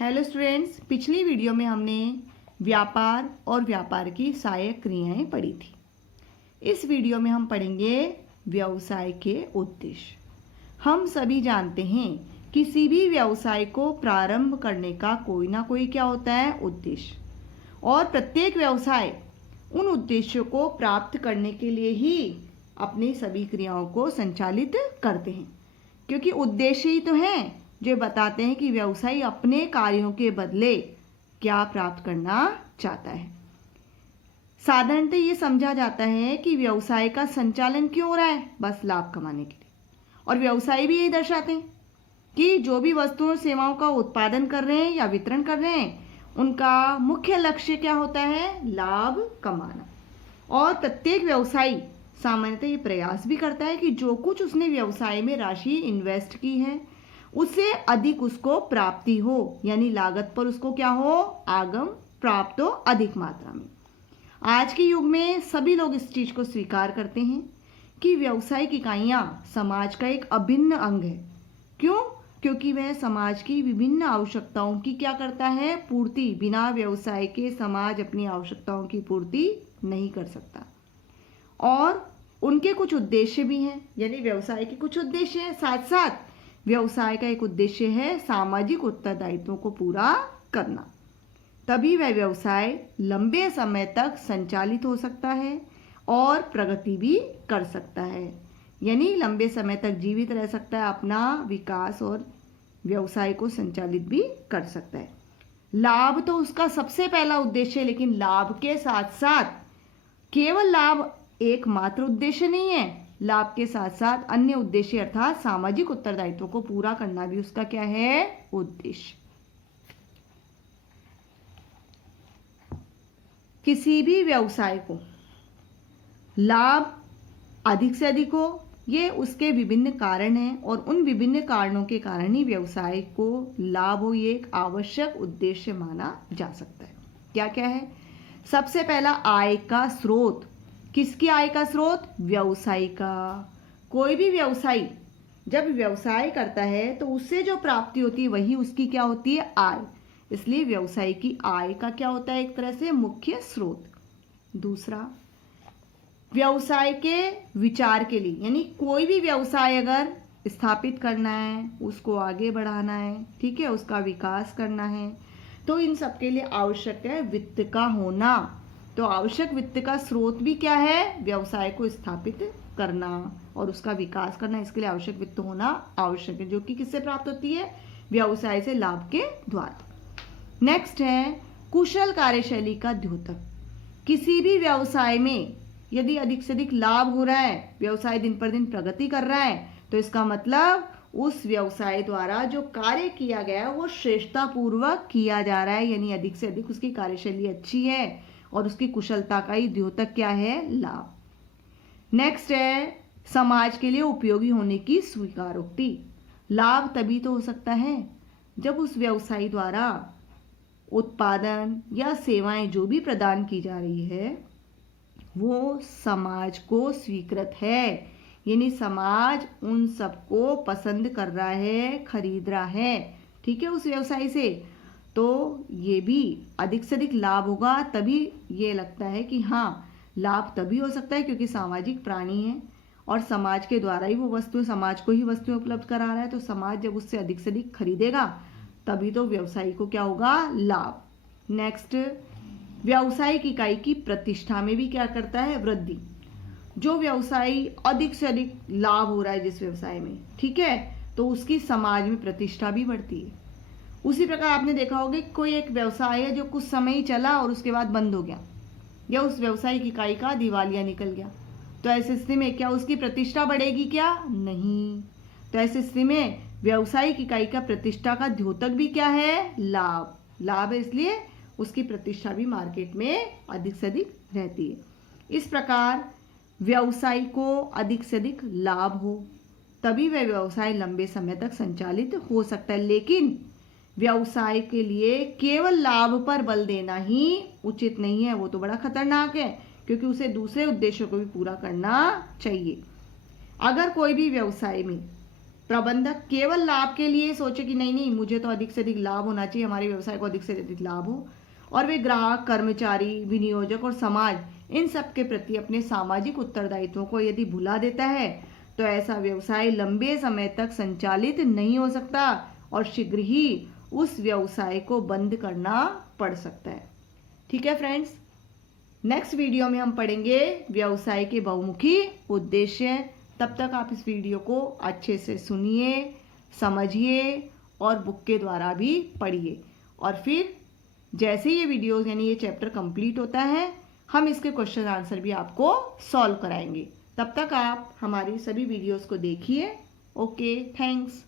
Hello students, पिछली video में हमने व्यापार और व्यापार की सहायक क्रियाएं पढ़ी थी। इस वीडियो में हम पढ़ेंगे व्यवसाय के उद्देश्य। हम सभी जानते हैं किसी भी व्यवसाय को प्रारंभ करने का कोई ना कोई क्या होता है, उद्देश्य। और प्रत्येक व्यवसाय उन उद्देश्यों को प्राप्त करने के लिए ही अपनी सभी क्रियाओं को संचालित करते हैं, क्योंकि उद्देश्य ही तो हैं जो बताते हैं कि व्यवसायी अपने कार्यों के बदले क्या प्राप्त करना चाहता है। साधारणतः ये समझा जाता है कि व्यवसाय का संचालन क्यों हो रहा है, बस लाभ कमाने के लिए। और व्यवसायी भी यही दर्शाते हैं कि जो भी वस्तुओं और सेवाओं का उत्पादन कर रहे हैं या वितरण कर रहे हैं, उनका मुख्य लक्ष्य क्या होता है, लाभ कमाना। और प्रत्येक व्यवसायी सामान्यतः ये प्रयास भी करता है कि जो कुछ उसने व्यवसाय में राशि इन्वेस्ट की है उससे अधिक उसको प्राप्ति हो, यानी लागत पर उसको क्या हो, आगम प्राप्त हो अधिक मात्रा में। आज के युग में सभी लोग इस चीज को स्वीकार करते हैं कि व्यावसायिक इकाइयां समाज का एक अभिन्न अंग है। क्यों? क्योंकि वह समाज की विभिन्न आवश्यकताओं की क्या करता है, पूर्ति। बिना व्यवसाय के समाज अपनी आवश्यकताओं की पूर्ति नहीं कर सकता। और उनके कुछ उद्देश्य भी हैं, यानी व्यवसाय के कुछ उद्देश्य हैं। साथ साथ व्यवसाय का एक उद्देश्य है सामाजिक उत्तरदायित्वों को पूरा करना। तभी वह व्यवसाय लंबे समय तक संचालित हो सकता है और प्रगति भी कर सकता है, यानी लंबे समय तक जीवित रह सकता है, अपना विकास और व्यवसाय को संचालित भी कर सकता है। लाभ तो उसका सबसे पहला उद्देश्य है, लेकिन लाभ के साथ साथ केवल लाभ एकमात्र उद्देश्य नहीं है। लाभ के साथ साथ अन्य उद्देश्य अर्थात सामाजिक उत्तरदायित्व को पूरा करना भी उसका क्या है, उद्देश्य। किसी भी व्यवसाय को लाभ अधिक से अधिक हो, ये उसके विभिन्न कारण हैं, और उन विभिन्न कारणों के कारण ही व्यवसाय को लाभ हो, ये एक आवश्यक उद्देश्य माना जा सकता है। क्या क्या है? सबसे पहला, आय का स्रोत। किसकी आय का स्रोत? व्यवसायी का। कोई भी व्यवसायी जब व्यवसाय करता है तो उससे जो प्राप्ति होती है वही उसकी क्या होती है, आय। इसलिए व्यवसाय की आय का क्या होता है, एक तरह से मुख्य स्रोत। दूसरा, व्यवसाय के विचार के लिए, यानी कोई भी व्यवसाय अगर स्थापित करना है, उसको आगे बढ़ाना है, ठीक है, उसका विकास करना है, तो इन सब के लिए आवश्यक है वित्त का होना। तो आवश्यक वित्त का स्रोत भी क्या है, व्यवसाय को स्थापित करना और उसका विकास करना। इसके लिए आवश्यक वित्त होना आवश्यक है, जो कि किससे प्राप्त होती है, व्यवसाय से लाभ के द्वारा। नेक्स्ट है कुशल कार्यशैली का द्योतक। किसी भी व्यवसाय में यदि अधिक से अधिक लाभ हो रहा है, व्यवसाय दिन पर दिन प्रगति कर रहा है, तो इसका मतलब उस व्यवसाय द्वारा जो कार्य किया गया है वो श्रेष्ठतापूर्वक किया जा रहा है, यानी अधिक से अधिक उसकी कार्यशैली अच्छी है और उसकी कुशलता का ही द्योतक क्या है, लाभ। नेक्स्ट है समाज के लिए उपयोगी होने की स्वीकारोक्ति। लाभ तभी तो हो सकता है जब उस व्यवसायी द्वारा उत्पादन या सेवाएं जो भी प्रदान की जा रही है वो समाज को स्वीकृत है, यानी समाज उन सबको पसंद कर रहा है, खरीद रहा है, ठीक है, उस व्यवसाय से। तो ये भी अधिक से अधिक लाभ होगा, तभी ये लगता है कि हाँ, लाभ तभी हो सकता है क्योंकि सामाजिक प्राणी है और समाज के द्वारा ही वो वस्तु, समाज को ही वस्तुएं उपलब्ध करा रहा है। तो समाज जब उससे अधिक से अधिक खरीदेगा तभी तो व्यवसायी को क्या होगा, लाभ। नेक्स्ट, व्यावसायिक इकाई की प्रतिष्ठा में भी क्या करता है, वृद्धि। जो व्यवसायी अधिक से अधिक लाभ हो रहा है जिस व्यवसाय में, ठीक है, तो उसकी समाज में प्रतिष्ठा भी बढ़ती है। उसी प्रकार आपने देखा होगा कोई एक व्यवसाय है जो कुछ समय ही चला और उसके बाद बंद हो गया, या उस व्यवसायिक इकाई का दिवालिया निकल गया, तो ऐसी स्थिति में क्या उसकी प्रतिष्ठा बढ़ेगी, क्या नहीं। तो ऐसी स्थिति में व्यवसायिक इकाई का प्रतिष्ठा का द्योतक भी क्या है, लाभ। लाभ है, इसलिए उसकी प्रतिष्ठा भी मार्केट में अधिक से अधिक रहती है। इस प्रकार व्यवसाय को अधिक से अधिक लाभ हो तभी वह व्यवसाय लंबे समय तक संचालित हो सकता है। लेकिन व्यवसाय के लिए केवल लाभ पर बल देना ही उचित नहीं है, वो तो बड़ा खतरनाक है, क्योंकि उसे दूसरे उद्देश्यों को भी पूरा करना चाहिए। अगर कोई भी व्यवसाय में प्रबंधक केवल लाभ के लिए सोचे कि नहीं नहीं मुझे तो अधिक से अधिक लाभ होना चाहिए, हमारे व्यवसाय को अधिक से अधिक लाभ हो, और वे ग्राहक, कर्मचारी, विनियोजक और समाज इन सब के प्रति अपने सामाजिक उत्तरदायित्वों को यदि भुला देता है तो ऐसा व्यवसाय लंबे समय तक संचालित नहीं हो सकता और शीघ्र ही उस व्यवसाय को बंद करना पड़ सकता है। ठीक है फ्रेंड्स, नेक्स्ट वीडियो में हम पढ़ेंगे व्यवसाय के बहुमुखी उद्देश्य। तब तक आप इस वीडियो को अच्छे से सुनिए, समझिए और बुक के द्वारा भी पढ़िए, और फिर जैसे ये वीडियोस यानी ये चैप्टर कंप्लीट होता है हम इसके क्वेश्चन आंसर भी आपको सॉल्व कराएंगे। तब तक आप हमारी सभी वीडियोस को देखिए। Okay, thanks.